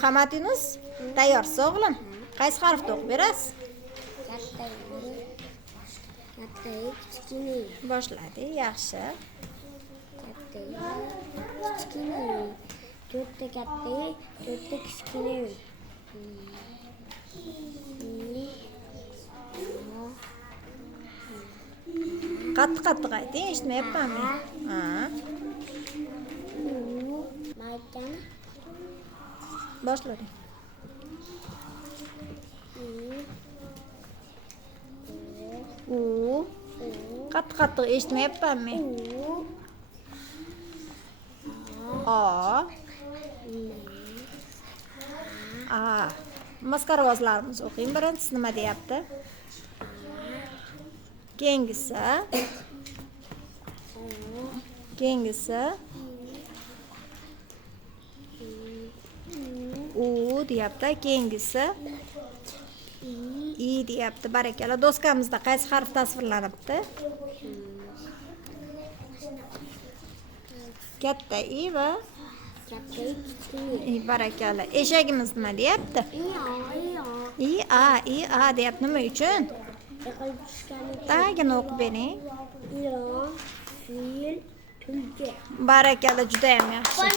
Muhammad Yunus, tayyorsiz o'g'lim? Qaysi harfni o'qib berasiz? Katta kichkina. Boshladi, yaxshi. Katta kichkina. To'rtta katta, to'rtta kichkina. Qattiq ayting, eshitmayapmanmi? Ha. Maytami? Boshladik. Qattiq eshitmayapmanmi? A. Maskarvozlarimiz o'qing. Birinchisi nima deyapti? Keyingisi U deyapti, keyingisi I deyapti. Barakalla. Doskamizda qaysi harf tasvirlanibdi? Katta I va Katta kichkina. barakalla. Eshagimiz nima deyapti? I a deyapti. Nima uchun? Yiqilib tushgani. Tagini o'qib bering. Ilon, fil, tulki. Barakalla, juda ham yaxshi.